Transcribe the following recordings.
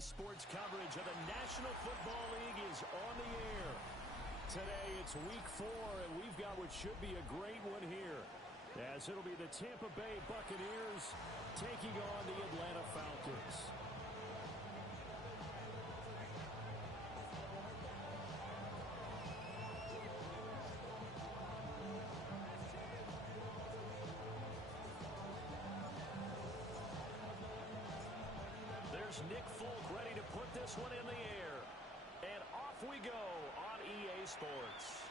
EA Sports coverage of the National Football League is on the air. Today it's week 4, and we've got what should be a great one here, as it'll be the Tampa Bay Buccaneers taking on the Atlanta Falcons. There's Nick Folk ready to put this one in the air. And off we go on EA Sports.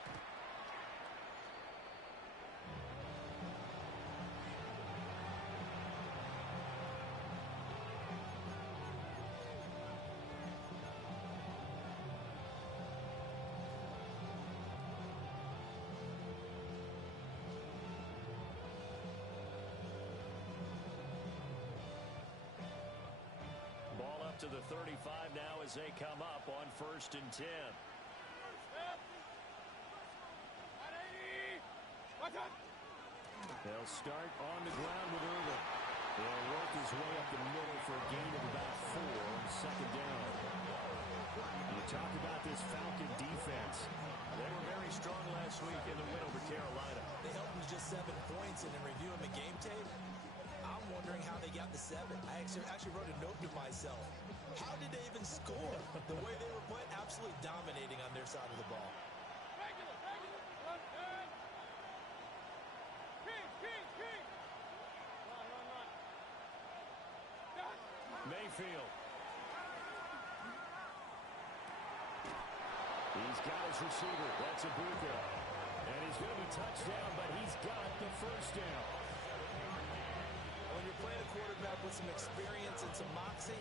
Ball up to the 35 now as they come up on 1st and 10. They'll start on the ground with Irvin. They'll work his way up the middle for a gain of about 4 on 2nd down. You talk about this Falcon defense. They were very strong last week in the win over Carolina. They held them to just 7 points, and in reviewing the game tape, I'm wondering how they got the 7. I actually wrote a note to myself. How did they even score? The way they were playing, absolutely dominating on their side of the ball. Mayfield. He's got his receiver. That's Ibuka. And he's going to be touched down, but he's got the 1st down. When you're playing a quarterback with some experience and some moxie,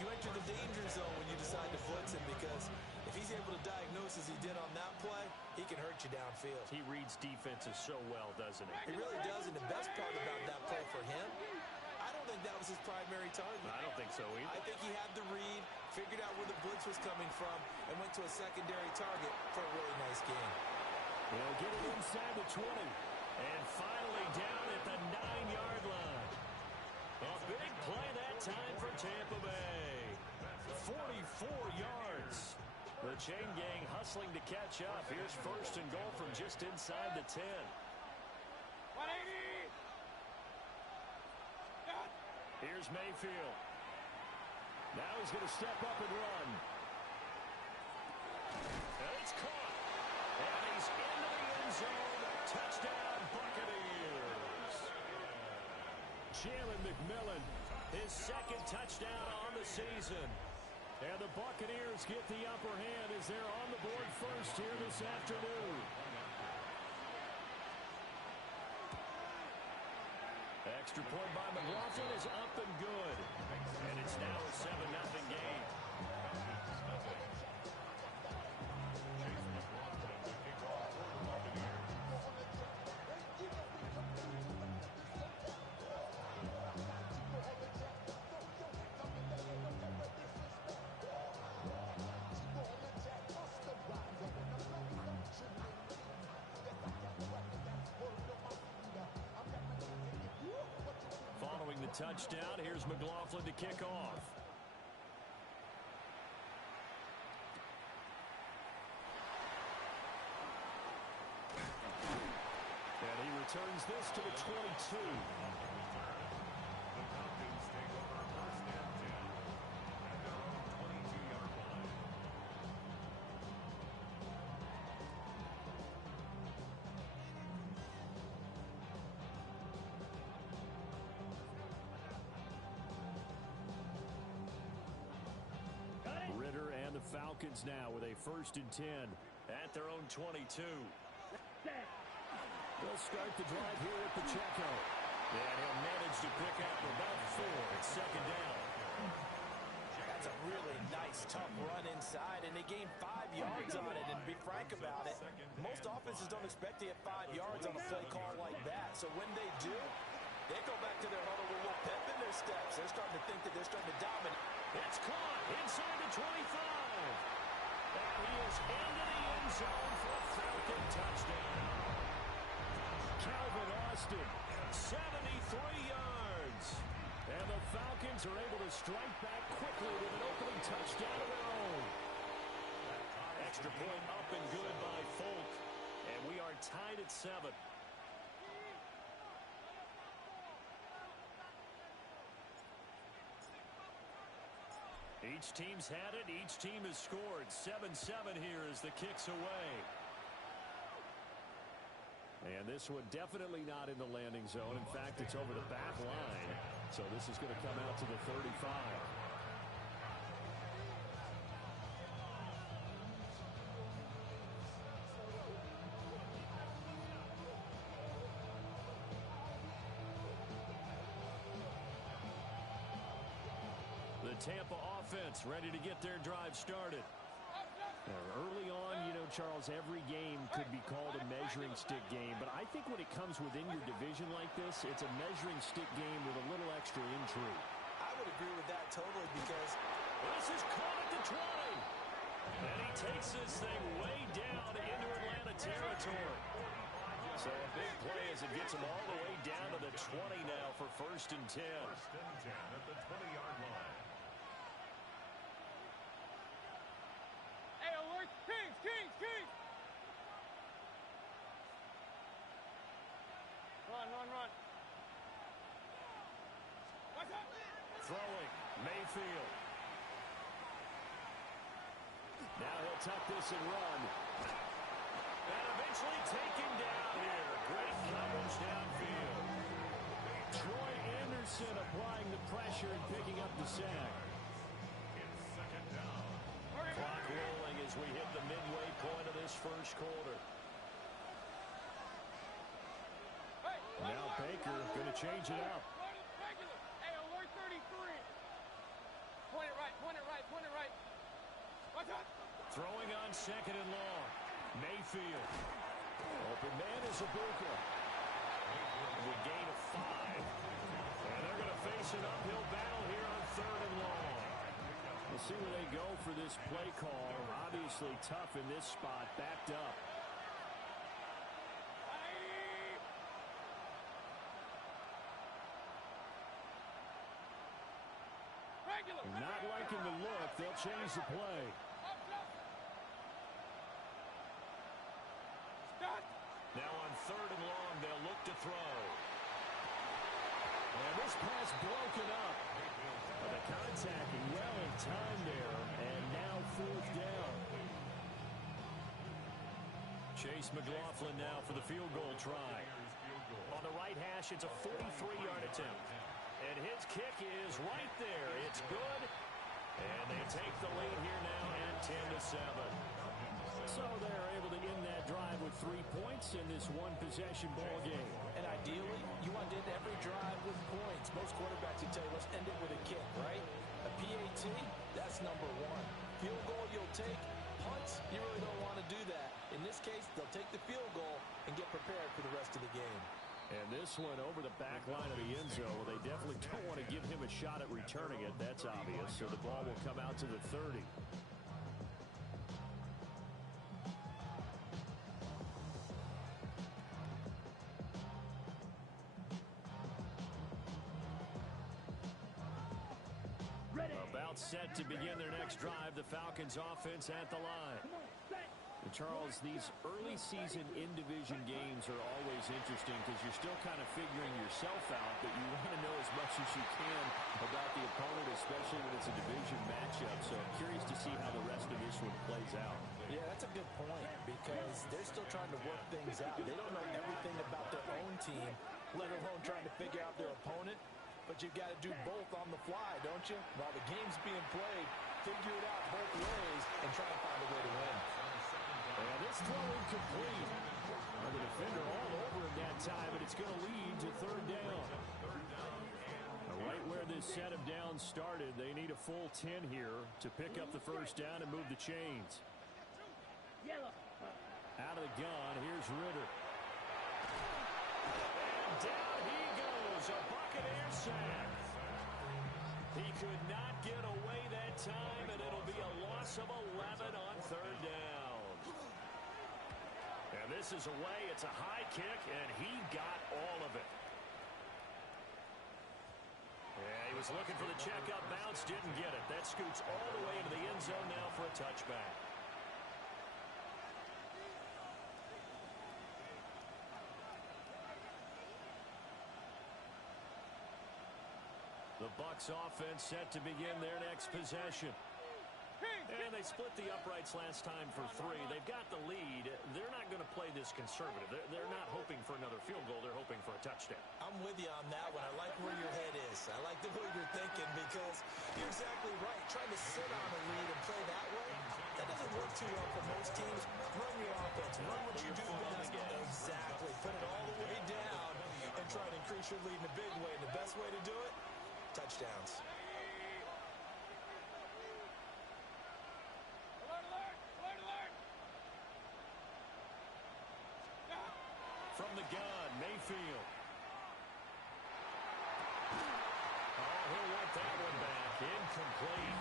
you enter the danger zone when you decide to blitz him, because if he's able to diagnose as he did on that play, he can hurt you downfield. He reads defenses so well, doesn't he? He really does, and the best part about that play for him, I don't think that was his primary target. I don't think so either. I think he had the read, figured out where the blitz was coming from, and went to a secondary target for a really nice game. He'll get it inside the 20. And finally down at the 9-yard line. A big play that time for Tampa Bay. 44 yards. The chain gang hustling to catch up. Here's 1st and goal from just inside the 10. 180. Here's Mayfield. Now he's going to step up and run. And it's caught. And he's into the end zone. Touchdown, Buccaneers. Jalen McMillan, his 2nd touchdown on the season. And the Buccaneers get the upper hand as they're on the board first here this afternoon. Extra point by McLaughlin is up and good. And it's now a 7-0 game. Following the touchdown, here's McLaughlin to kick off. And he returns this to the 22. Ritter and the Falcons now with a 1st and 10 at their own 22. They'll start the drive here with Pacheco. And he'll manage to pick up about 4 at 2nd down. That's a really nice, tough run inside, and they gained 5 yards on it. And to be frank about it, most offenses don't expect to get 5 yards on a play call like that. So when they do, they go back to their huddle with a little pep in their steps. They're starting to think that they're starting to dominate. It's caught inside the 25. And he is into the end zone for a Falcon touchdown. Calvin Austin, 73 yards. And the Falcons are able to strike back quickly with an opening touchdown of their own. Extra point up and good by Folk. And we are tied at 7. Each team's had it. Each team has scored. 7-7 here as the kick's away. And this one definitely not in the landing zone. In fact, it's over the back line. So this is going to come out to the 35. The Tampa offense ready to get their drive started. Early on, you know, Charles, every game could be called a measuring stick game, but I think when it comes within your division like this, it's a measuring stick game with a little extra intrigue. I would agree with that totally because this is caught at the 20. And he takes this thing way down into Atlanta territory. So a big play as it gets him all the way down to the 20 now for 1st and 10. 1st and 10 at the 20-yard line. Kings! Run. Throwing, Mayfield. Now he'll tuck this and run. And eventually taken down here. Great coverage downfield. Troy Anderson applying the pressure and picking up the sack. Clock rolling as we hit the midway point of this first quarter. Now Baker going to change it up. Hey, alert 33. Point it right. Throwing on 2nd and long. Mayfield. Open man is Ibuka. The gain of 5. And they're going to face an uphill battle here on 3rd and long. We'll see where they go for this play call. Obviously tough in this spot, backed up. Not liking the look. They'll change the play. Now on 3rd and long, they'll look to throw. And this pass broken up. The contact well in time there, and now 4th down. Chase McLaughlin now for the field goal try. On the right hash, it's a 43-yard attempt. And his kick is right there. It's good. And they take the lead here now at 10-7. So they're able to end that drive with 3 points in this one-possession ball game. And ideally, you want to end every drive with points. Most quarterbacks would tell you, let's end it with a kick, right? A PAT, that's number 1. Field goal you'll take. Punts, you really don't want to do that. In this case, they'll take the field goal and get prepared for the rest of the game. And this one over the back line of the end zone. Well, they definitely don't want to give him a shot at returning it. That's obvious. So the ball will come out to the 30. About set to begin their next drive. The Falcons offense at the line. Charles, these early season in-division games are always interesting because you're still kind of figuring yourself out, but you want to know as much as you can about the opponent, especially when it's a division matchup. So I'm curious to see how the rest of this one plays out. Yeah, that's a good point because they're still trying to work things out. They don't know everything about their own team, let alone trying to figure out their opponent. But you've got to do both on the fly, don't you? While the game's being played, figure it out both ways and try to find a way to win. And this throw incomplete. And the defender all over him that time, but it's going to lead to 3rd down. Right where this set of downs started, they need a full 10 here to pick up the 1st down and move the chains. Out of the gun, here's Ritter. And down he goes, a Buccaneer sack. He could not get away that time, and it'll be a loss of 11 on 3rd down. And this is away. It's a high kick, and he got all of it. Yeah, he was looking for the checkup bounce, didn't get it. That scoots all the way into the end zone now for a touchback. The Bucs offense set to begin their next possession. And they split the uprights last time for 3. They've got the lead. They're not going to play this conservative. They're not hoping for another field goal. They're hoping for a touchdown. I'm with you on that one. I like where your head is. I like the way you're thinking because you're exactly right. Trying to sit on a lead and play that way, that doesn't work too well for most teams. Run your offense. Run what you do best. Exactly. Put it all the way down and try to increase your lead in a big way. And the best way to do it, touchdowns. From the gun, Mayfield. Oh, he'll want that one back. Incomplete.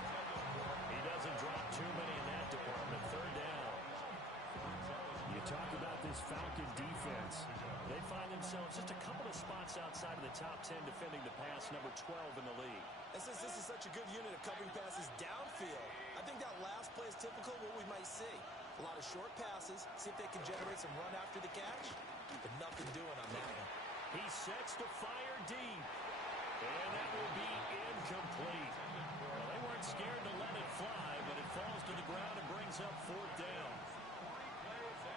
He doesn't drop too many in that department. 3rd down. You talk about this Falcon defense. They find themselves just a couple of spots outside of the top 10 defending the pass, number 12 in the league. And since this is such a good unit of covering passes downfield, I think that last play is typical of what we might see. A lot of short passes, see if they can generate some run after the catch. But nothing doing on that one. He sets to fire deep. And that will be incomplete. Well, they weren't scared to let it fly, but it falls to the ground and brings up 4th down.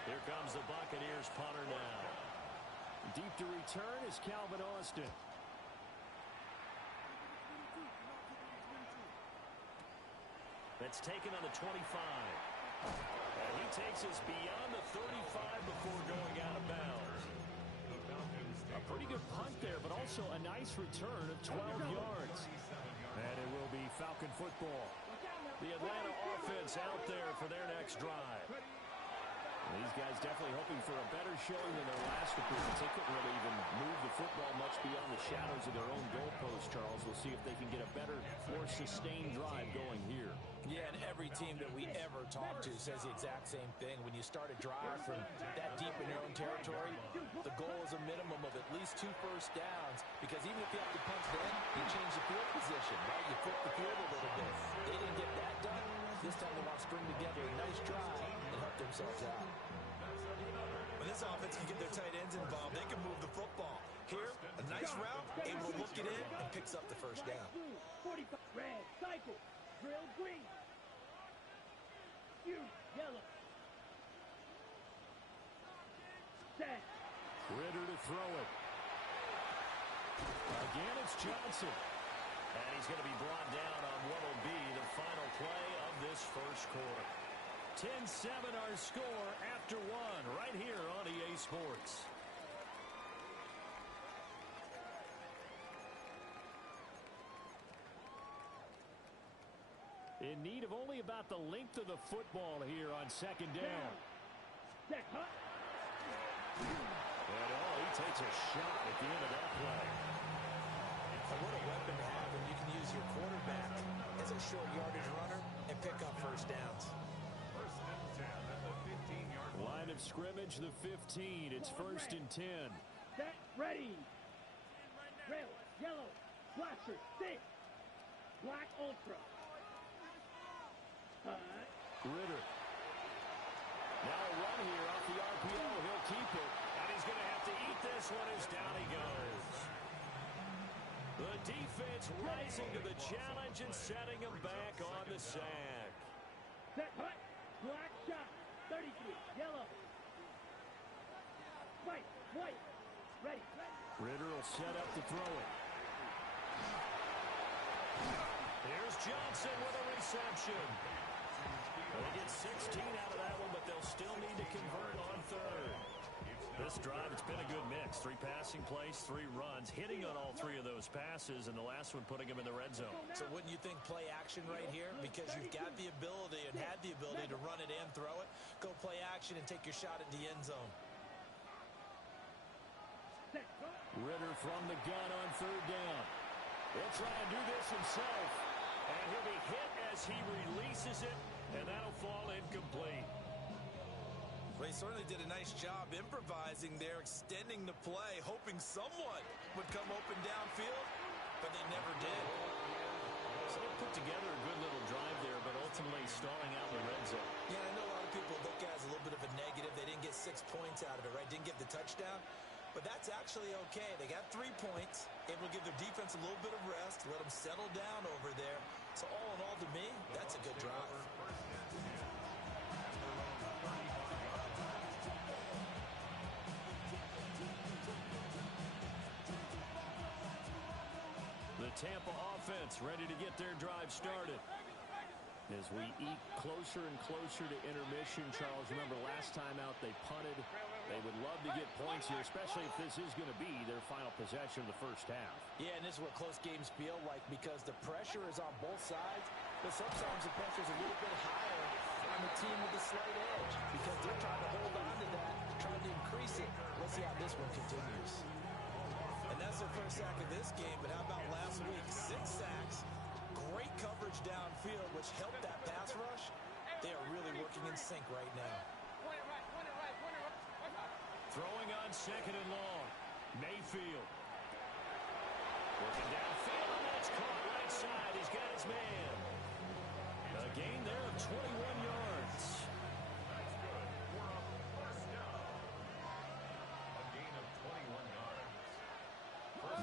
Here comes the Buccaneers punter now. Deep to return is Calvin Austin. That's taken on the 25. And he takes us beyond the 35 before going out of bounds. A pretty good punt there, but also a nice return of 12 yards. And it will be Falcon football. The Atlanta offense out there for their next drive. These guys definitely hoping for a better showing than their last appearance. They couldn't really even move the football much beyond the shadows of their own goalpost, Charles. We'll see if they can get a better, more sustained drive going here. Yeah, and every team that we ever talk to says the exact same thing. When you start a drive from that deep in your own territory, the goal is a minimum of at least 2 first downs, because even if you have to punt then, you change the field position, right? You flip the field a little bit. They didn't get that done. This time they want to string together a nice drive and help themselves out. When this offense can get their tight ends involved, they can move the football. Here, a nice route, able to look it in, and picks up the first down. 45, red, cycle, drill, green. You, yellow. Set. Ritter to throw it. Again, it's Johnson. And he's going to be brought down on what will be the final play of this first quarter. 10-7 our score after 1 right here on EA Sports. In need of only about the length of the football here on 2nd down. Set, hut. And he takes a shot at the end of that play. And what a weapon to have when you can use your quarterback as a short yardage runner and pick up first downs. 1st and 10 at the 15-yard line. Line of scrimmage, the 15. It's 1st and 10. Set, ready. Red, yellow, flasher, stick. Black ultra. Ritter. Now a run here off the RPO. He'll keep it. And he's going to have to eat this one as down he goes. The defense rising to the challenge and setting him back on the sack. Set, hut. Black shot. 33. Yellow. White. White. Ready. Ritter will set up to throw it. Here's Johnson with a reception. They get 16 out of that one, but they'll still need to convert on 3rd. This drive, it's been a good mix. 3 passing plays, 3 runs, hitting on all 3 of those passes, and the last one putting him in the red zone. So wouldn't you think play action right here? Because you've got the ability and had the ability to run it and throw it. Go play action and take your shot at the end zone. Ritter from the gun on 3rd down. He'll try and do this himself. And he'll be hit as he releases it, and that'll fall incomplete. Well, he certainly did a nice job improvising there, extending the play, hoping someone would come open downfield. but they never did. So they put together a good little drive there, but ultimately stalling out in the red zone. Yeah, I know a lot of people look at it as a little bit of a negative. They didn't get 6 points out of it, right? Didn't get the touchdown. But that's actually okay. They got 3 points, able to give their defense a little bit of rest, let them settle down over there. So all in all, to me, that's a good drive. The Tampa offense ready to get their drive started. As we eat closer and closer to intermission, Charles, remember last time out they punted. They would love to get points here, especially if this is going to be their final possession of the first half. Yeah, and this is what close games feel like because the pressure is on both sides, but sometimes the pressure is a little bit higher on the team with the slight edge because they're trying to hold on to that, trying to increase it. Let's see how this one continues. And that's their first sack of this game, but how about last week? 6 sacks. Great coverage downfield, which helped that pass rush. They are really working in sync right now. Throwing on 2nd and long. Mayfield. Working downfield, and that's caught right side. He's got his man. A gain there of 21 yards. That's good. We're up first down. A gain of 21 yards.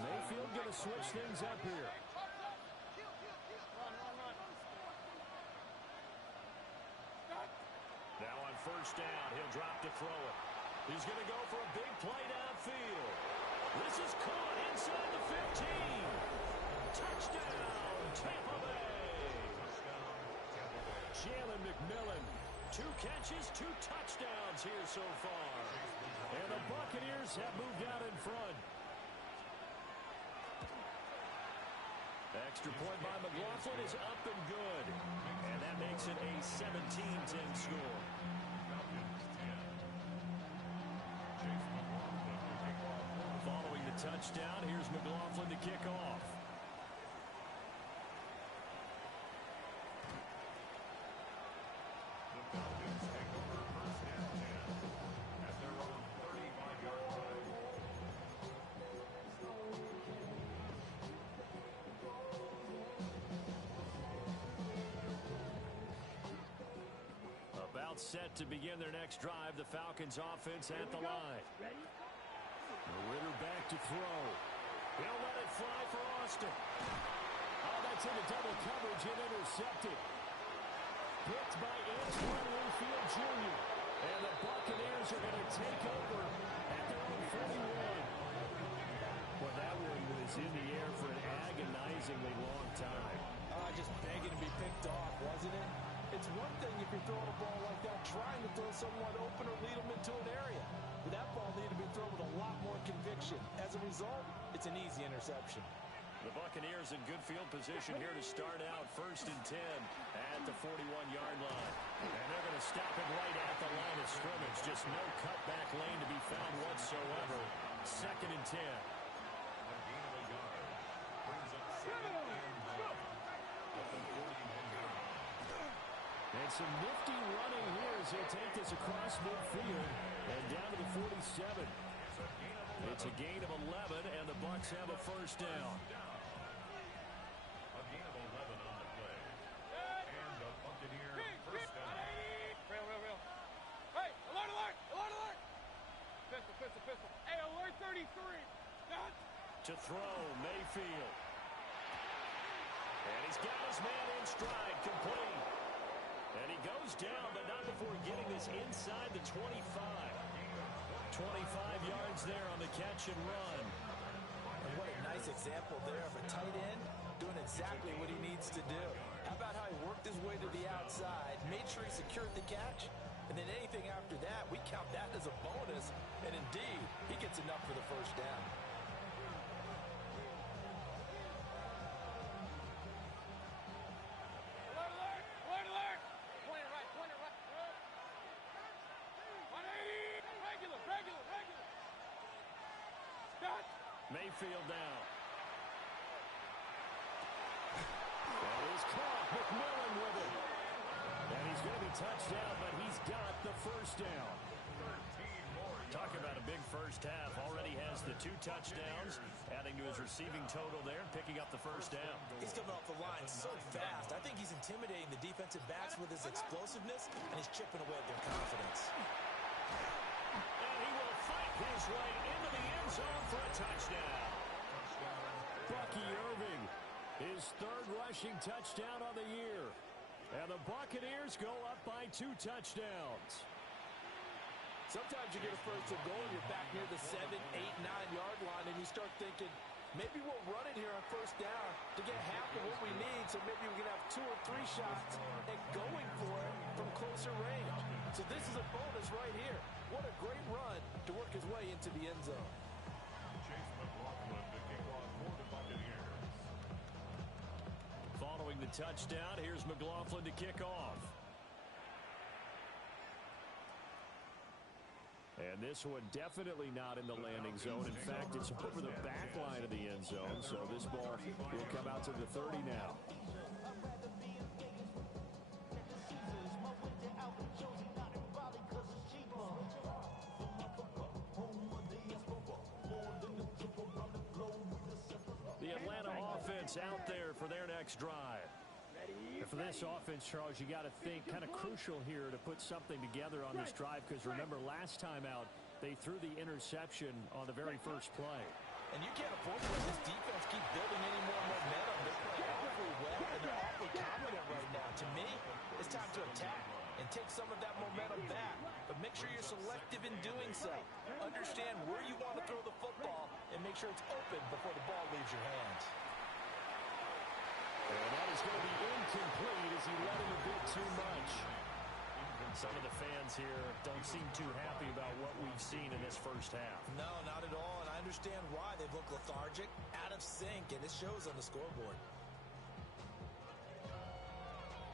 Mayfield going to switch things up here. Now on first down, he'll drop to throw it. He's going to go for a big play downfield. This is caught inside the 15. Touchdown, Tampa Bay. Jalen McMillan, 2 catches, 2 touchdowns here so far. And the Buccaneers have moved out in front. Extra point by McLaughlin is up and good. And that makes it a 17-10 score. Following the touchdown, here's McLaughlin to kick off. The Falcons take over first and 10 at their own 35-yard line. About set to begin their next drive, the Falcons offense at the line. Ritter back to throw. He'll let it fly for Austin. Oh, that's into double coverage and intercepted. Picked by Antoine Winfield Jr. And the Buccaneers are going to take over at their own 41. Well, that one was in the air for an agonizingly long time. Just begging to be picked off, wasn't it? It's one thing if you're throwing a ball like that, trying to throw someone open or lead them into an area. But that ball needed to be thrown with a lot more conviction. As a result, it's an easy interception. The Buccaneers in good field position here to start out. First and 10 at the 41-yard line. And they're going to stop it right at the line of scrimmage. Just no cutback lane to be found whatsoever. Second and 10. A gain of a yard brings up 2nd and 9 at the 41 yard. And some nifty running here as they take this across midfield and down to the 47. It's a gain of 11, and the Bucs have a first down. A gain of 11 on the play. And the Buccaneer first down. Real. Hey, alert, alert, alert, alert. Pistol. Hey, alert 33. Dot. To throw, Mayfield. And he's got his man in stride, complete. And he goes down, but not before getting this inside the 25. 25 yards there on the catch and run. And what a nice example there of a tight end doing exactly what he needs to do. How about how he worked his way to the outside, made sure he secured the catch, and then anything after that, we count that as a bonus. And indeed, he gets enough for the first down. Alert. Point it right. 180. Regular. Dot. Mayfield down. That is caught. McMillan with it. And he's going to be touched down, but he's got the first down. Talk about a big first half. Already has gets the 2 touchdowns, adding to his receiving total there, picking up the first down. He's coming off the line so fast. I think he's intimidating the defensive backs with his explosiveness, and he's chipping away at their confidence. And he will fight his way into the end zone for a touchdown. Bucky Irving, his 3rd rushing touchdown of the year. And the Buccaneers go up by 2 touchdowns. Sometimes you get a first and goal, and you're back near the 7, 8, 9-yard line, and you start thinking, maybe we'll run it here on first down to get half of what we need, so maybe we can have 2 or 3 shots and going for it from closer range. So this is a bonus right here. What a great run to work his way into the end zone. Chase McLaughlin to kick off for the Buccaneers. Following the touchdown, here's McLaughlin to kick off. And this one definitely not in the landing zone. In fact, it's over the back line of the end zone, so this ball will come out to the 30 now. The Atlanta offense out there for their next drive. And for this offense, Charles, you got to think kind of crucial here to put something together on this drive, because remember last time out they threw the interception on the very first play. And you can't afford to let this defense keep building any more momentum. They're playing awfully well, and they're awfully confident right now. To me, it's time to attack and take some of that momentum back. But make sure you're selective in doing so. Understand where you want to throw the football and make sure it's open before the ball leaves your hands. And that is going to be incomplete as he let him a bit too much. Some of the fans here don't seem too happy about what we've seen in this first half. No, not at all, and I understand why. They've looked lethargic, out of sync, and it shows on the scoreboard.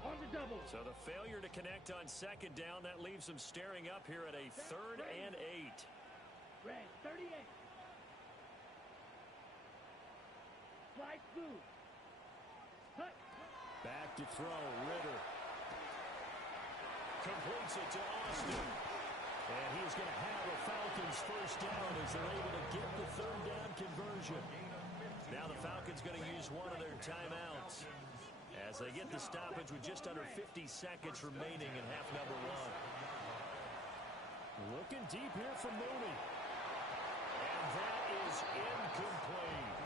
On the double. So the failure to connect on second down, that leaves them staring up here at a 3rd and 8. Red 38. Fly through. Back to throw, Ritter. Completes it to Austin. And he is going to have a Falcons first down as they're able to get the 3rd down conversion. Now the Falcons going to use one of their timeouts as they get the stoppage with just under 50 seconds remaining in half number 1. Looking deep here for Mooney. And that is incomplete.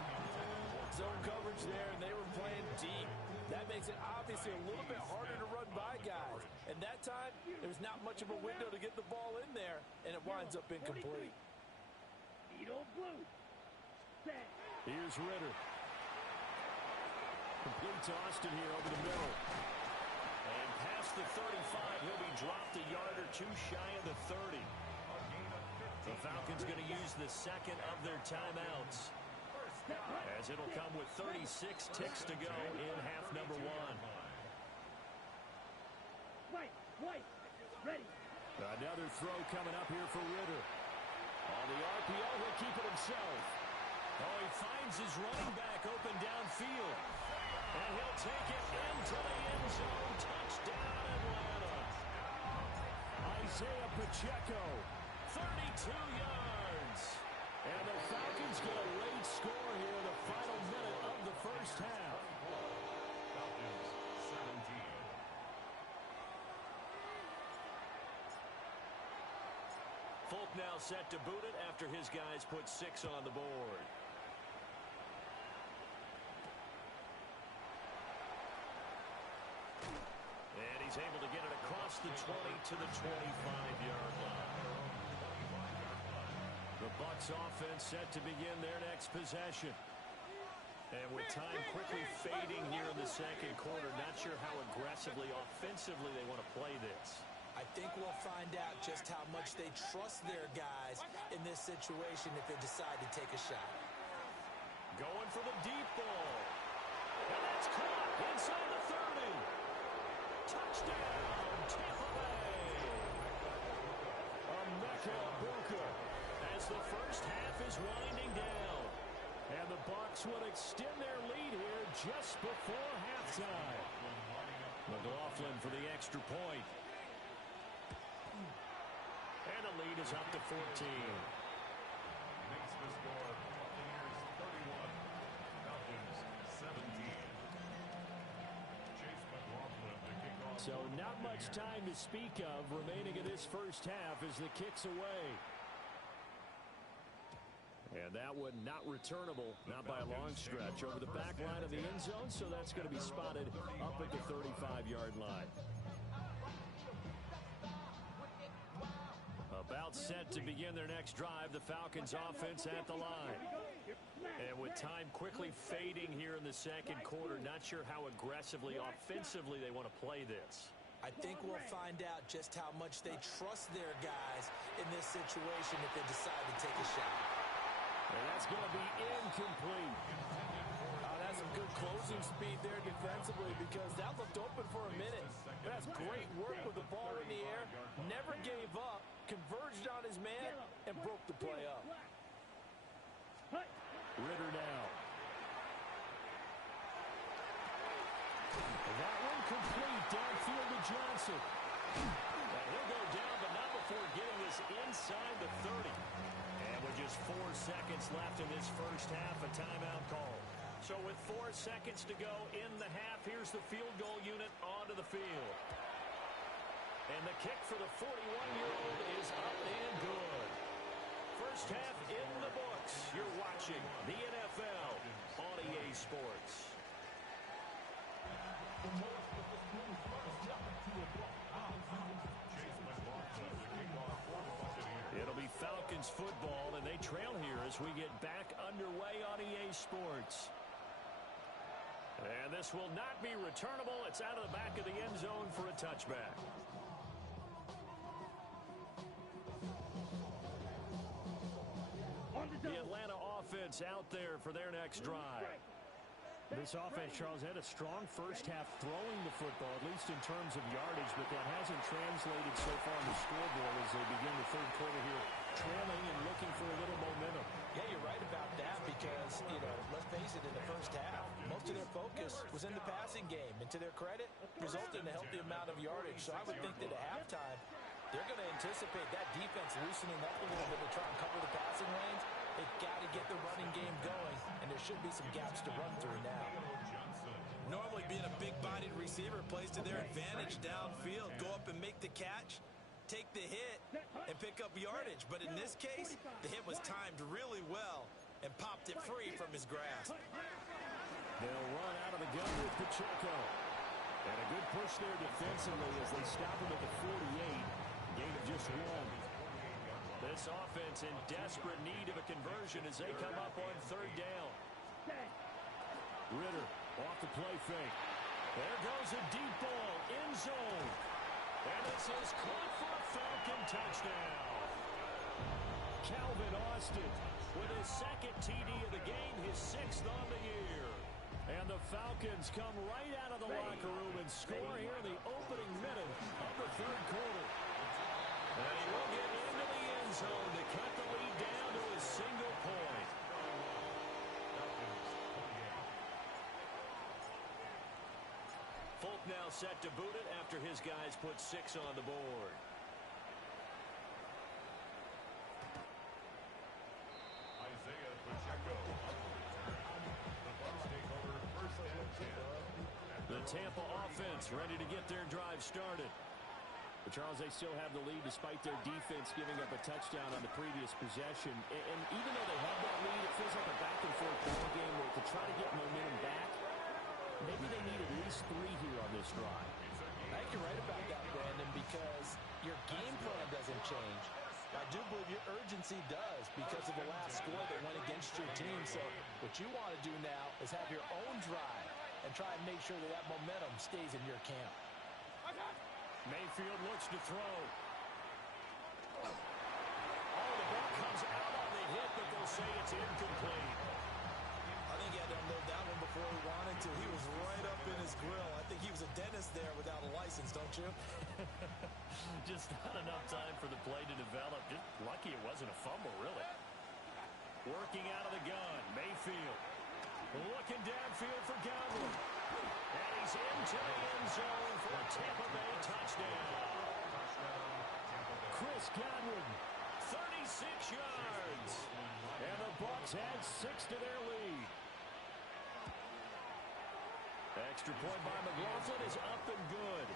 Zone coverage there, and they were playing deep. That makes it obviously a little bit harder to run by guys. And that time, there's not much of a window to get the ball in there, and it winds up incomplete. Beetle blue. Set. Here's Ritter. Complete to Austin here over the middle. And past the 35, he'll be dropped a yard or 2 shy of the 30. The Falcons going to use the 2nd of their timeouts, as it'll come with 36 ticks to go in half number 1. White, ready. Another throw coming up here for Ritter. On the RPO, he'll keep it himself. Oh, he finds his running back open downfield. And he'll take it into the end zone. Touchdown, Atlanta. Isaiah Pacheco, 32 yards. And the Falcons get a late score here in the final minute of the first half. Falcons 17. Folk now set to boot it after his guys put 6 on the board. And he's able to get it across the 20 to the 25-yard line. The Bucs offense set to begin their next possession. And with time quickly fading here in the second quarter, not sure how aggressively, offensively they want to play this. I think we'll find out just how much they trust their guys in this situation if they decide to take a shot. Going for the deep ball. And that's caught inside the 30. Touchdown, Tampa Bay. Emeka Buka as the first half is winding down. And the Bucs will extend their lead here just before halftime. McLaughlin for the extra point. And the lead is up to 14. Makes the score So not much time to speak of remaining in this first half as the kick's away. And that one not returnable, not by a long stretch, over the back line of the end zone, so that's going to be spotted up at the 35-yard line. About set to begin their next drive, the Falcons offense at the line. And with time quickly fading here in the second quarter, not sure how aggressively, offensively they want to play this. I think we'll find out just how much they trust their guys in this situation if they decide to take a shot. And that's going to be incomplete. That's some good closing speed there defensively because that looked open for a minute. But that's great work with the ball in the air. Never gave up, converged on his man, and broke the play up. Ritter now. That one complete downfield to Johnson. And he'll go down, but not before getting this inside the 30. And with just 4 seconds left in this first half, a timeout call. So with 4 seconds to go in the half, here's the field goal unit onto the field. And the kick for the 41-year-old is up and good. First half in the books. You're watching the NFL on EA Sports. It'll be Falcons football, and they trail here as we get back underway on EA Sports. And this will not be returnable. It's out of the back of the end zone for a touchback. The Atlanta offense out there for their next drive. This offense, Charles, had a strong first half throwing the football, at least in terms of yardage, but that hasn't translated so far on the scoreboard as they begin the third quarter here, trailing and looking for a little momentum. Yeah, you're right about that because, let's face it, in the first half, most of their focus was in the passing game. And to their credit, resulted in a healthy amount of yardage. So I would think that at halftime, they're going to anticipate that defense loosening up a little bit to try and cover the passing lanes. They've got to get the running game going, and there should be some gaps to run through now. Normally being a big-bodied receiver plays to their advantage downfield. Go up and make the catch, take the hit, and pick up yardage. But in this case, the hit was timed really well and popped it free from his grasp. They'll run out of the gun with Pacheco. And a good push there defensively as they stop him at the 48. Gain of just 1. This offense in desperate need of a conversion as they come up on third down. Ritter off the play fake. There goes a deep ball, end zone. And this is caught for a Falcon touchdown. Calvin Austin with his second TD of the game, his 6th on the year. And the Falcons come right out of the locker room and score here in the opening minute of the third quarter. And he will get into the end zone to cut the lead down to a single point. Folk now set to boot it after his guys put 6 on the board. Isaiah Pacheco. The Bucs take over first and 10. The Tampa offense ready to get their drive started. But Charles, they still have the lead despite their defense giving up a touchdown on the previous possession. And even though they have that lead, it feels like a back-and-forth ball game where to try to get momentum back, maybe they need at least 3 here on this drive. I think you're right about that, Brandon, because your game plan doesn't change. I do believe your urgency does because of the last score that went against your team. So what you want to do now is have your own drive and try and make sure that that momentum stays in your camp. Mayfield looks to throw. Oh, the ball comes out on the hit, but they'll say it's incomplete. I think he had to unload that one before he wanted to. He was right up in his grill. I think he was a dentist there without a license, don't you? Just not enough time for the play to develop. Just lucky it wasn't a fumble, really. Working out of the gun, Mayfield. Looking downfield for Godwin. And he's into the end zone for a Tampa Bay touchdown. Chris Godwin, 36 yards. And the Bucs add 6 to their lead. Extra point by McLaughlin is up and good.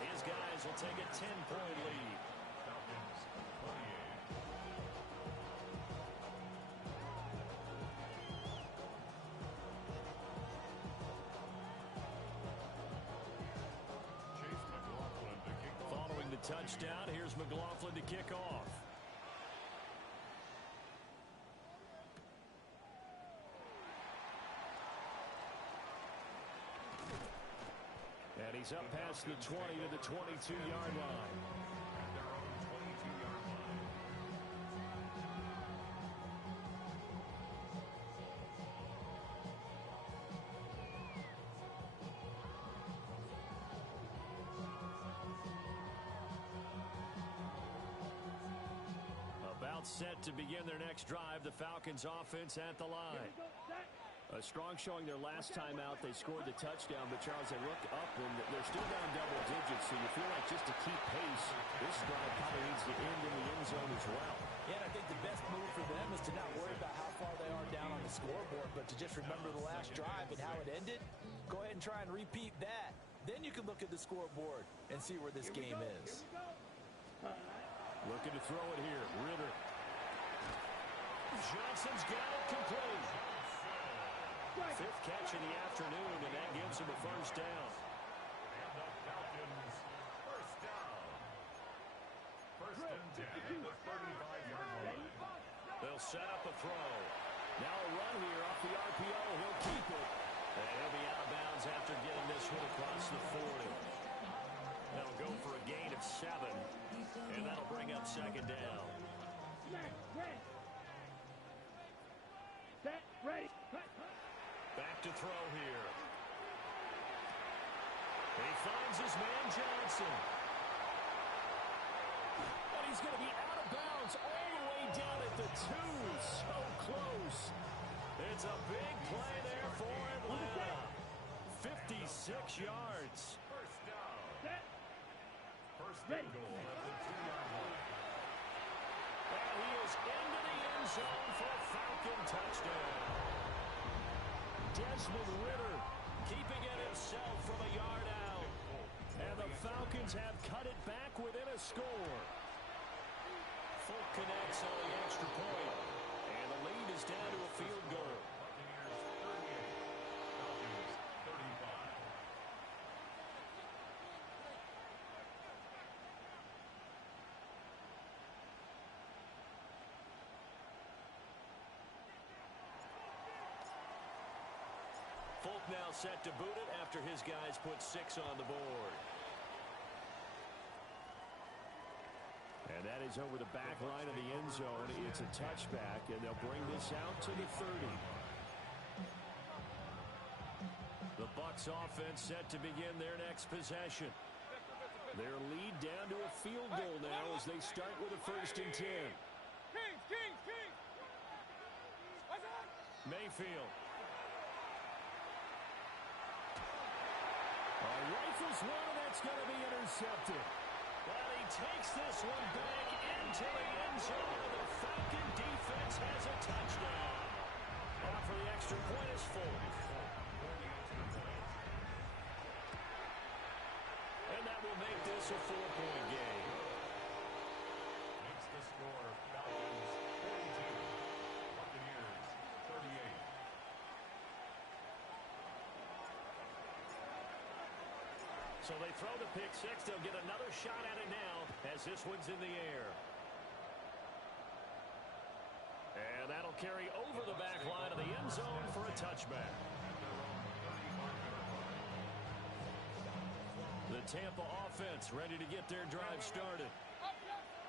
And his guys will take a 10-point lead. Falcons 28. Chase McLaughlin to kick off. Following the touchdown, here's McLaughlin to kick off. And he's up past the 20 to the 22-yard line. At their own 22-yard line. About set to begin their next drive, the Falcons offense at the line. A strong showing their last time out. They scored the touchdown, but Charles, they look up and they're still down double digits, so you feel like just to keep pace, this drive probably needs to end in the end zone as well. Yeah, and I think the best move for them is to not worry about how far they are down on the scoreboard, but to just remember the last drive and how it ended. Go ahead and try and repeat that. Then you can look at the scoreboard and see where this game is. Looking to throw it here. Ritter. Johnson's got it complete. Fifth catch of the afternoon, and that gives him a first down. And the Falcons first down. First and 10 at the 35-yard line. They'll set up a throw. Now a run here off the RPO. He'll keep it. And he'll be out of bounds after getting this one across the 40. They'll go for a gain of 7. And that'll bring up second down. Set, ready. Back to throw here. He finds his man Johnson. And he's going to be out of bounds all the way down at the 2. So close. It's a big play there for Atlanta. 56 yards. First down. Set. First and goal at the 2-yard line. And he is into the end zone for a Falcon touchdown. Desmond Ritter keeping it himself from a yard out. And the Falcons have cut it back within a score. Folk connects on the extra point. And the lead is down to a field goal. Buccaneers 38. Falcons 35. Folk now set to boot it after his guys put 6 on the board. And that is over the back line of the end zone. It's a touchback, and they'll bring this out to the 30. The Bucs offense set to begin their next possession. Their lead down to a field goal now as they start with a first and 10. Kings! What's that? Mayfield. Rifles one, and that's going to be intercepted. Well, he takes this one back into the end zone, and the Falcon defense has a touchdown. Now for the extra point is Folk. And that will make this a 4-point game. Makes the score Falcons 42. Buccaneers 38. So they throw the pick 6. They'll get another shot at it now as this one's in the air. And that'll carry over the back line of the end zone for a touchback. The Tampa offense ready to get their drive started.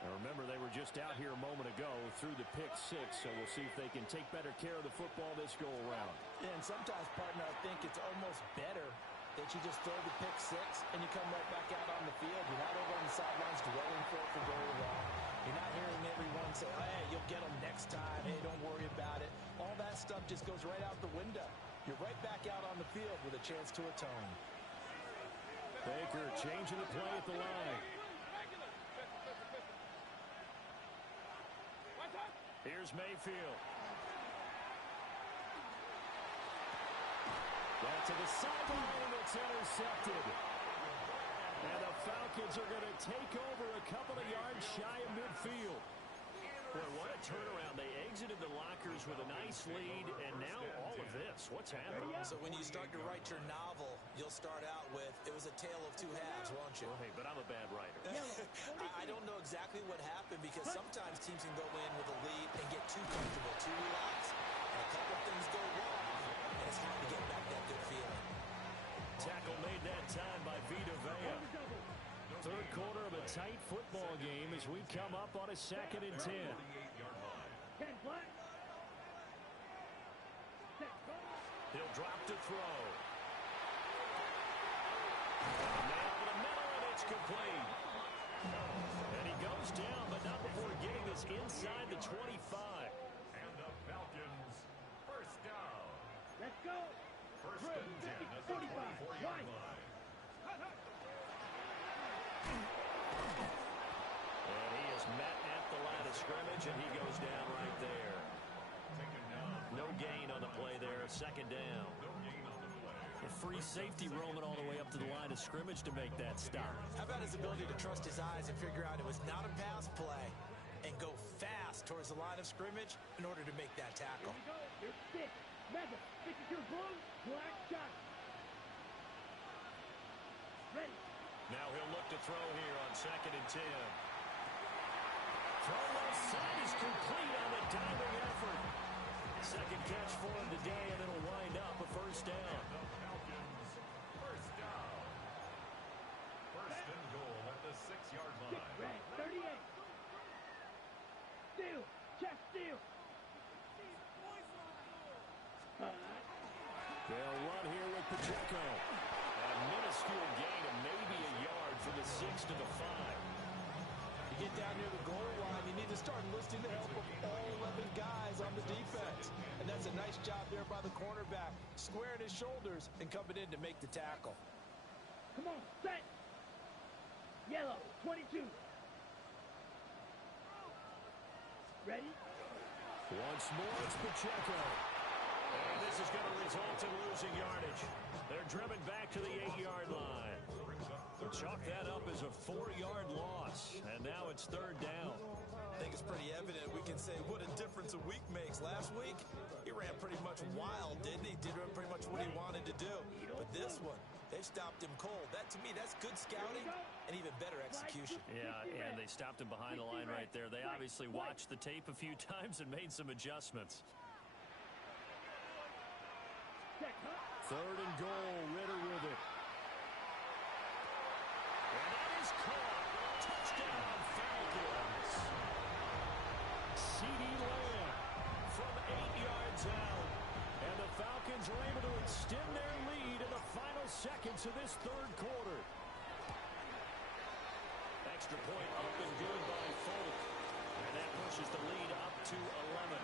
Now remember, they were just out here a moment ago through the pick 6, so we'll see if they can take better care of the football this go-around. Yeah, and sometimes, partner, I think it's almost better that you just throw the pick 6 and you come right back out on the field. You're not over on the sidelines dwelling for it for very long. You're not hearing everyone say, hey, you'll get them next time. Hey, don't worry about it. All that stuff just goes right out the window. You're right back out on the field with a chance to atone. Baker changing the play at the line. Here's Mayfield. Back to the sideline, and it's intercepted. And the Falcons are going to take over a couple of yards shy of midfield. Boy, what a turnaround. They exited the lockers with a nice lead, and now all of this. What's happening? So when you start to write your novel, you'll start out with, it was a tale of two halves, won't you? Well, hey, but I'm a bad writer. I don't know exactly what happened because sometimes teams can go in with a lead and get too comfortable, too relaxed, and a couple of things go wrong, and it's hard to get back that good feeling. Tackle made that time by Vita Vea. Third quarter of a tight football game as we come up on a 2nd and 10. 10 flat. He'll drop to throw. Man over the middle, and it's complete. And he goes down, but not before getting this inside the 25. And the Falcons, first down. Let's go. First and 10 at the 24-yard line. And he is met at the line of scrimmage, and he goes down right there. No gain on the play there, 2nd down. A free safety roaming all the way up to the line of scrimmage to make that stop. How about his ability to trust his eyes and figure out it was not a pass play and go fast towards the line of scrimmage in order to make that tackle? Here we go. Here's 6. Mega. 62 blue. Black shot. Ready. Now he'll look to throw here on 2nd and 10. Throw left side is complete on the diving effort. Second catch for him today, and it'll wind up a first down. The Falcons, first down. First and goal at the 6-yard line. Red. 38. Steal. Check steal. They'll run here with Pacheco. A minuscule gain of maybe a yard from the 6 to the 5. You get down near the goal line, you need to start enlisting the help of all 11 guys on the defense. And that's a nice job there by the cornerback, squaring his shoulders and coming in to make the tackle. Come on. Set. Yellow. 22. Ready. Once more, it's Pacheco. And this is going to result in losing yardage. They're driven back to the 8-yard line. Chalk that up as a 4-yard loss. And now it's 3rd down. I think it's pretty evident. We can say what a difference a week makes. Last week, he ran pretty much wild, didn't he? Did pretty much what he wanted to do. But this one, they stopped him cold. That, to me, that's good scouting and even better execution. Yeah, and they stopped him behind the line right there. They obviously watched the tape a few times and made some adjustments. 3rd and goal, Ritter with it. And that is caught. Touchdown, Falcons. CeeDee Lamb from 8 yards out. And the Falcons are able to extend their lead in the final seconds of this 3rd quarter. Extra point up and good by Folk. And that pushes the lead up to 11.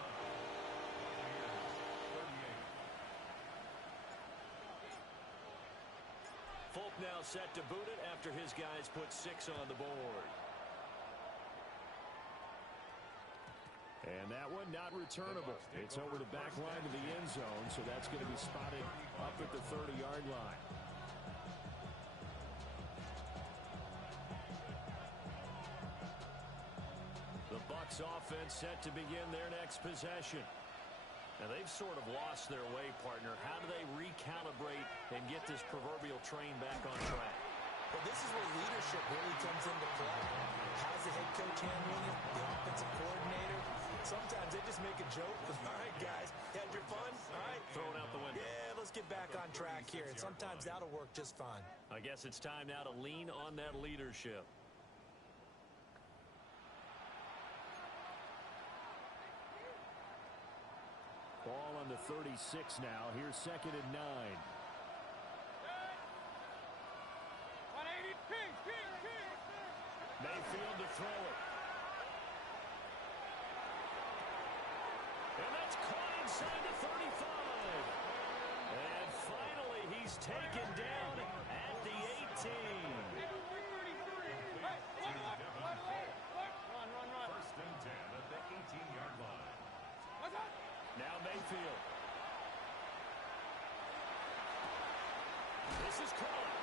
Folk now set to boot it after his guys put 6 on the board. And that one not returnable. It's over the back line of the end zone, so that's going to be spotted up at the 30-yard line. The Bucs offense set to begin their next possession. Now, they've sort of lost their way, partner. How do they recalibrate and get this proverbial train back on track? Well, this is where leadership really comes into play. How's the head coach handling it? The offensive coordinator? Sometimes they just make a joke. All right, guys, you had your fun? All right. Thrown out the window. Yeah, let's get back on track here. And sometimes that'll work just fine. I guess it's time now to lean on that leadership. Ball on the 36 now. Here's 2nd and 9. 180, ping. Mayfield to throw it. And that's caught inside the 35. And finally, he's taken down at the 18. Run. First and 10 at the 18-yard line. Now Mayfield. This is caught.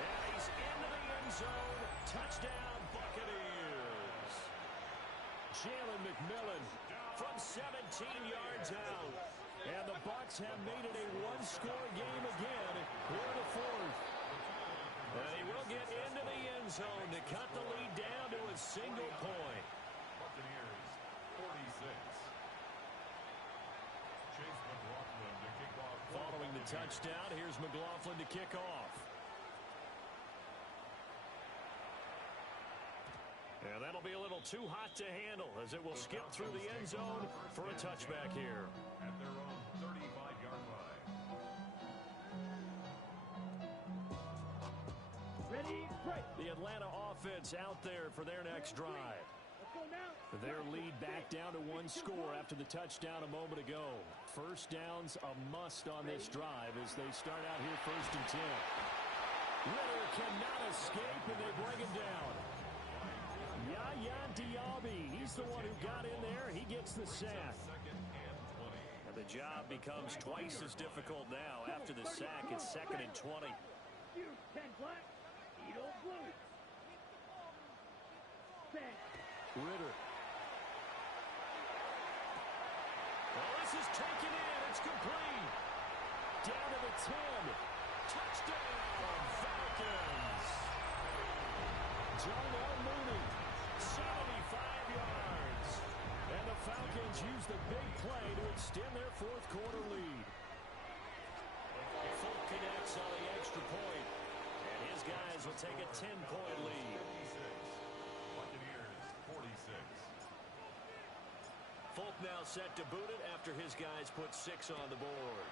And he's into the end zone. Touchdown, Buccaneers. Jalen McMillan from 17 yards out. And the Bucs have made it a one-score game again here in the fourth. And he will get into the end zone to cut the lead down to a single point. Buccaneers, 46. Chase McLaughlin to kick off. Following the touchdown, here's McLaughlin to kick off. And that'll be a little too hot to handle as it will skip through the end zone for a touchback here. At their own 35-yard line. Ready, break. The Atlanta offense out there for their next drive. Let's go now. Their lead back down to one score after the touchdown a moment ago. First down's a must on this drive as they start out here first and 10. Ritter cannot escape, and they bring him down. Yaya Diaby, he's the one who got in there. He gets the sack. And the job becomes twice as difficult now. After the sack, it's 2nd and 20. You 10 black, Edo blue. Set. Ritter. Well, this is taken in. It's complete. Down to the 10. Touchdown, Falcons. Darnell Mooney, 75 yards. And the Falcons use the big play to extend their fourth quarter lead. Folk connects on the extra point, and his guys will take a 10-point lead. Buccaneers, 46. Folk now set to boot it after his guys put 6 on the board.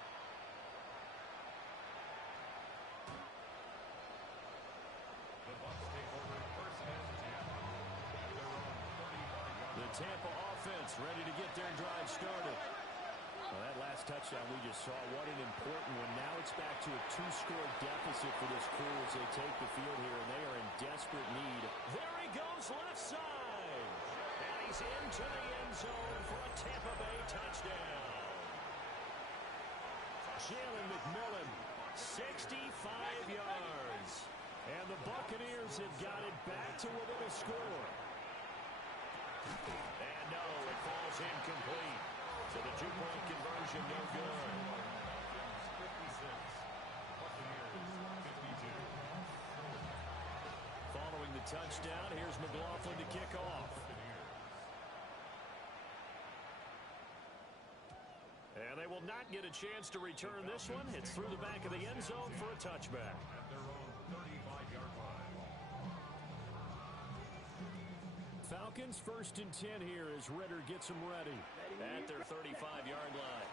The Bucs take over first and 10. At their own 35-yard The Tampa offense ready to get their drive started. Well, that last touchdown we just saw, what an important one. Now it's back to a 2-score deficit for this crew as they take the field here, and they are in desperate need. There he goes left side. And he's into the end zone for a Tampa Bay touchdown. Jalen McMillan, 65 yards. And the Buccaneers have got it back to within a score. And no, it falls incomplete. So the 2-point conversion no good. 56. Buccaneers, 52. Following the touchdown, here's McLaughlin to kick off. And they will not get a chance to return this one. It's through the back of the end zone for a touchback. At their own 35-yard line. Falcons first and 10 here as Ritter gets them ready at their 35-yard line.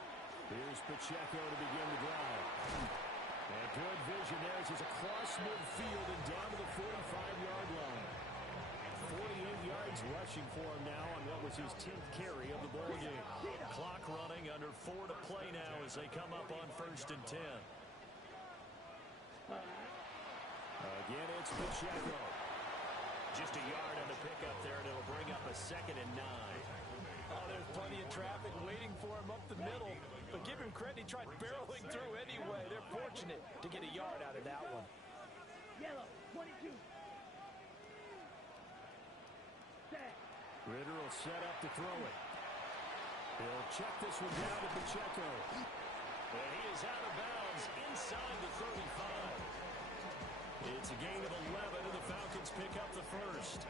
Here's Pacheco to begin the drive. And good vision there as he's across midfield and down to the 45-yard line. 48 yards rushing for him now on what was his 10th carry of the ball game. Clock running, under 4 to play now as they come up on first and 10. Again, it's Pacheco. Just a yard on the pickup there, and it'll bring up a 2nd and 9. Oh, there's plenty of traffic waiting for him up the middle. But give him credit, he tried barreling through anyway. They're fortunate to get a yard out of that one. Yellow, 22. Set. Ritter will set up to throw it. He'll check this one down to Pacheco. And he is out of bounds inside the 35. It's a gain of 11, and the Falcons pick up the first.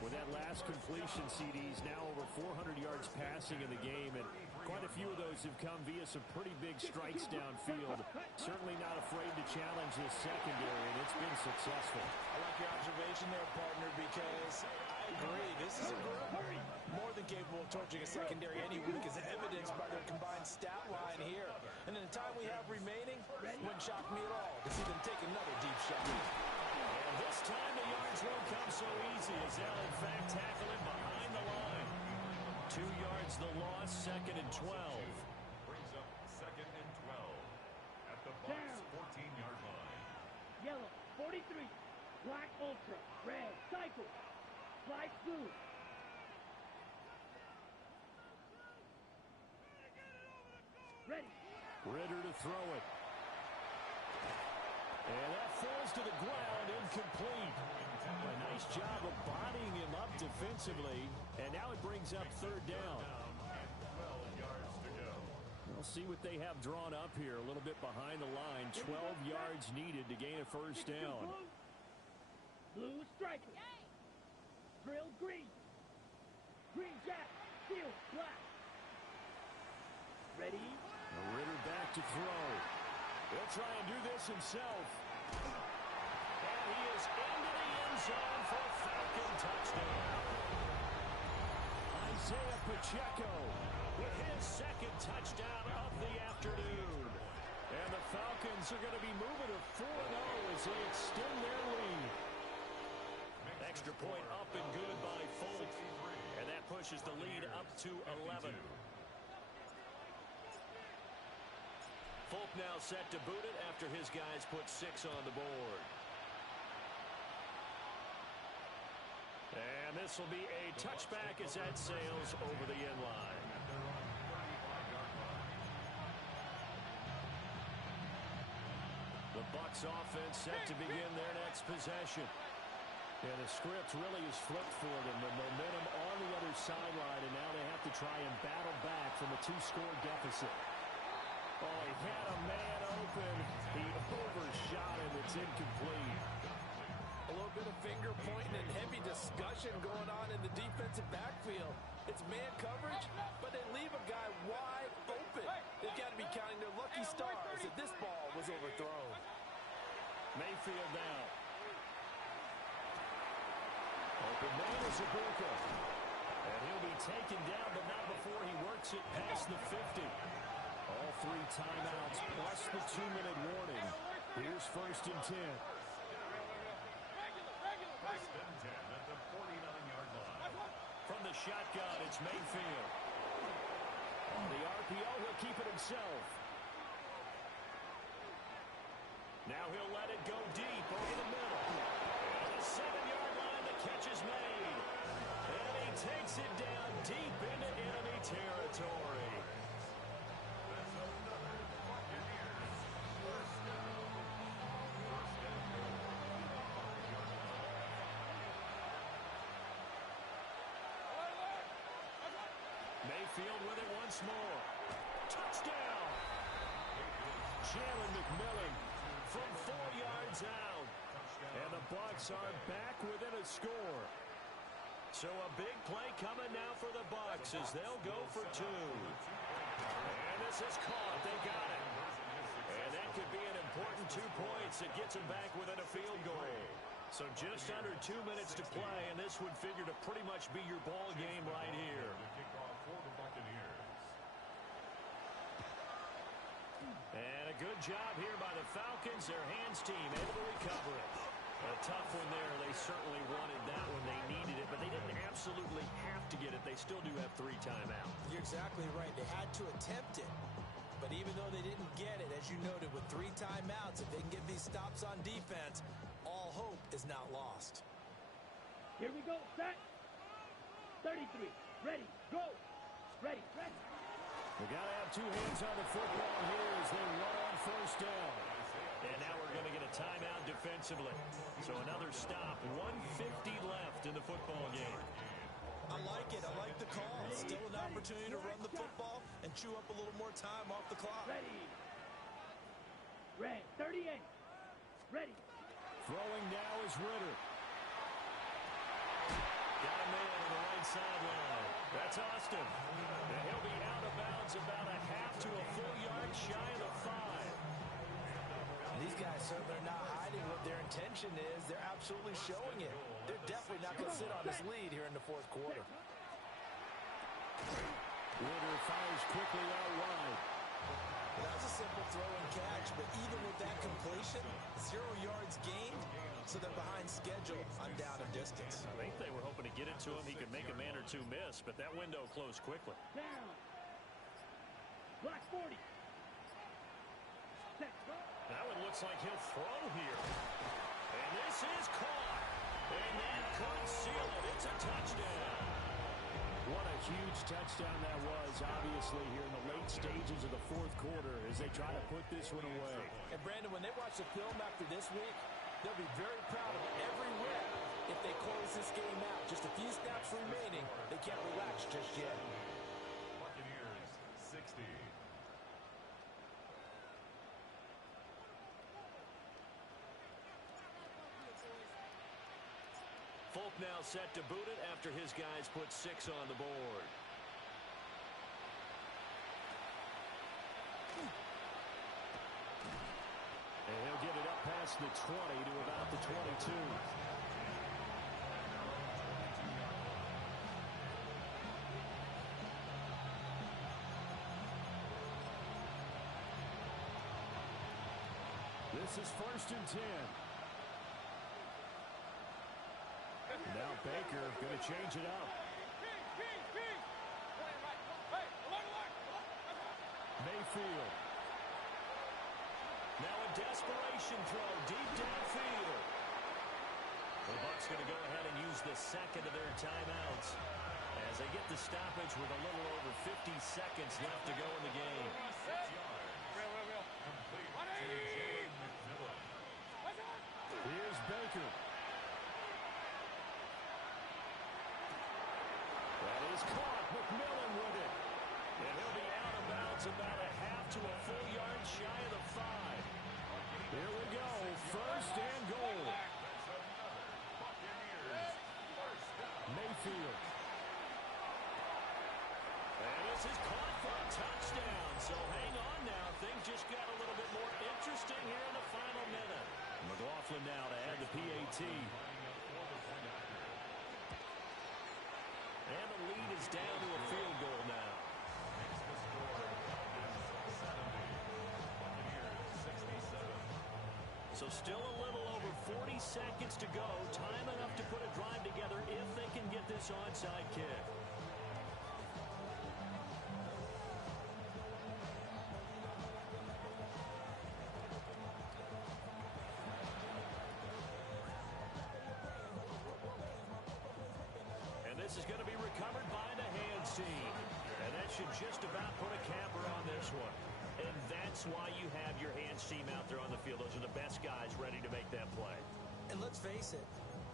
With that last completion, CDs now over 400 yards passing in the game, and quite a few of those have come via some pretty big strikes downfield. Certainly not afraid to challenge this secondary, and it's been successful. I like your observation there, partner, because I agree. This is a group more than capable of torching a secondary any week, as evidenced by their combined stat line here. And in the time we have remaining, wouldn't shock me at all to see them take another deep shot. And this time the yards won't come so easy as they'll in fact tackle it behind the line. 2 yards the loss, 2nd and 12. Brings up 2nd and 12. At the Bucs 14-yard line. Yellow, 43. Black ultra. Red, cycle. Light blue. Ready. Ritter to throw it. And that falls to the ground, incomplete. A nice job of bodying him up defensively. And now it brings up third down. 12 yards to go. We'll see what they have drawn up here. A little bit behind the line. 12 yards needed to gain a first down. Blue striker. Drill green. Green jack. Steel black. Ready? Ritter back to throw. He'll try and do this himself. And he is into the end zone for a Falcon touchdown. Isaiah Pacheco with his second touchdown of the afternoon. And the Falcons are going to be moving to 4-0 as they extend their lead. Extra point up and good by Folk. And that pushes the lead up to 11. Folk now set to boot it after his guys put 6 on the board. And this will be a touchback as that sails over the end line. The Bucs offense set to begin their next possession. Yeah, the script really is flipped for them. The momentum on the other sideline, and now they have to try and battle back from a 2-score deficit. Oh, he had a man open. He overshot him. It's incomplete. A little bit of finger pointing and heavy discussion going on in the defensive backfield. It's man coverage, but they leave a guy wide open. They've got to be counting their lucky stars that this ball was overthrown. Mayfield down. Open man is Ibuka. And he'll be taken down, but not before he works it past the 50. All 3 timeouts plus the 2-minute warning. Here's 1st and 10. First and 10 at the 49-yard line. From the shotgun, it's Mayfield. On the RPO, he'll keep it himself. Now he'll let it go deep over the middle. And the 7-yard line, the catch is made. And he takes it down deep into enemy territory. Mayfield with it once more. Touchdown! Jalen McMillan from 4 yards out. And the Bucs are back within a score. So a big play coming now for the Bucs as they'll go for 2. And this is caught. They got it. And that could be an important 2 points that gets them back within a field goal. So just under 2 minutes to play, and this would figure to pretty much be your ball game right here. For the Buccaneers. And a good job here by the Falcons. Their hands team able to recover it. A tough one there. They certainly wanted that one. They needed it, but they didn't absolutely have to get it. They still do have 3 timeouts. You're exactly right. They had to attempt it. But even though they didn't get it, as you noted, with 3 timeouts, if they can get these stops on defense, all hope is not lost. Here we go. Set. 33. Ready. Go. Ready. Ready. We got to have 2 hands on the football here as they run on 1st down. And now we're going to get a timeout defensively. So another stop. 1:50 left in the football game. I like it. I like the call. Still an opportunity to run the football and chew up a little more time off the clock. Ready. Red. 38. Ready. Throwing now is Ritter. Got a man on the right sideline. That's Austin. And he'll be out of bounds about a half to a full yard shy of the 5. These guys certainly are not hiding what their intention is. They're absolutely showing it. They're definitely not going to sit on this lead here in the 4th quarter. Ritter fires quickly out wide. That was a simple throw and catch, but even with that completion, 0 yards gained, so they're behind schedule on down and distance. I think they were hoping to get it to him. He could make a man or 2 miss, but that window closed quickly. Down. Black 40. Set. Go. That one looks like he'll throw here. And this is caught. And that could seal it. It's a touchdown. What a huge touchdown that was, obviously, here in the late stages of the fourth quarter as they try to put this one away. And, Brandon, when they watch the film after this week, they'll be very proud of every rep if they close this game out. Just a few snaps remaining. They can't relax just yet. Buccaneers 60. Folk now set to boot it after his guys put 6 on the board. And he'll get it up past the 20 to about the 22. This is 1st and 10. Now Baker going to change it up. Mayfield. Now a desperation throw deep downfield. The Bucs going to go ahead and use the second of their timeouts as they get the stoppage with a little over 50 seconds left to go in the game. Here's Baker. That is caught. McMillan with it. And he'll be out of bounds about a half to a full yard shy of the 5. Here we go. 1st and goal. Mayfield. And this is caught for a touchdown. So hang on now. Things just got a little bit more interesting here in the final minute. McLaughlin now to add the PAT. And the lead is down to a field goal now. So still a little over 40 seconds to go. Time enough to put a drive together if they can get this onside kick. And this is going to be recovered by the hands team. And that should just about put a capper on this one. And that's why you have your hands team out there on the field. Those are the best guys ready to make that play. And let's face it,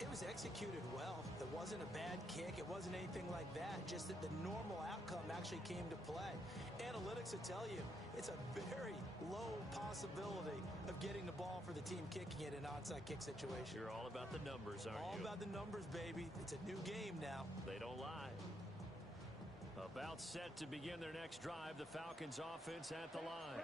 it was executed well. It wasn't a bad kick. It wasn't anything like that. Just that the normal outcome actually came to play. Analytics will tell you it's a very low possibility of getting the ball for the team kicking it in an onside kick situation. You're all about the numbers, aren't you? All about the numbers, baby. It's a new game now. They don't lie. About set to begin their next drive, the Falcons offense at the line.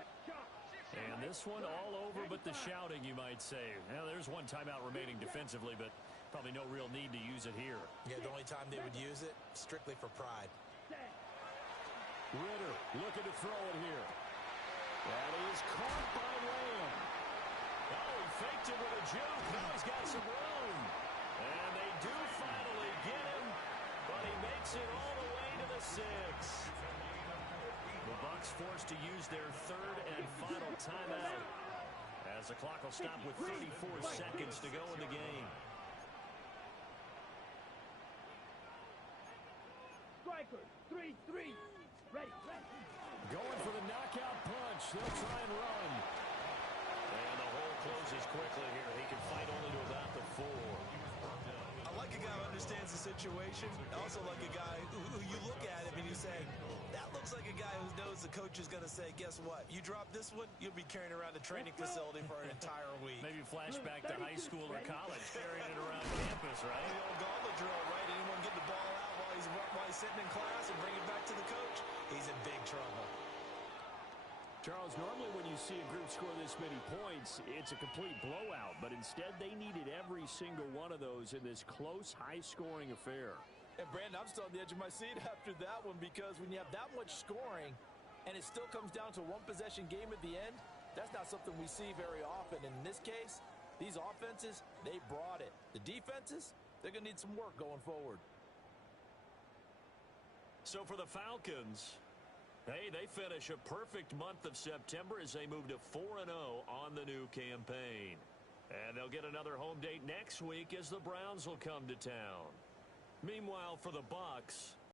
And this one all over but the shouting, you might say. Now, there's one timeout remaining defensively, but probably no real need to use it here. Yeah, the only time they would use it, strictly for pride. Ritter looking to throw it here. That is caught by Lamb. Oh, he faked it with a juke. Now he's got some room. And they do finally get him, but he makes it all the way to the 6. The Bucs forced to use their 3rd and final timeout as the clock will stop with 34 seconds to go in the game. Strikers, 3-3. Ready. Going for the knockout punch. They'll try and run. And the hole closes quickly here. He can fight only to about the 4. I like a guy who understands the situation. I also like a guy who you look at him and you say, that looks like a guy who knows the coach is going to say, guess what? You drop this one, you'll be carrying around the training facility for an entire week. Maybe flashback to high school or college, carrying it around campus, right? The old gauntlet drill, right? Anyone get the ball out while he's sitting in class and bring it back to the coach? He's in big trouble. Charles, normally when you see a group score this many points, it's a complete blowout. But instead, they needed every single one of those in this close, high-scoring affair. And, Brandon, I'm still on the edge of my seat after that one because when you have that much scoring and it still comes down to a one-possession game at the end, that's not something we see very often. And in this case, these offenses, they brought it. The defenses, they're going to need some work going forward. So for the Falcons, hey, they finish a perfect month of September as they move to 4-0 on the new campaign. And they'll get another home date next week as the Browns will come to town. Meanwhile, for the Bucs,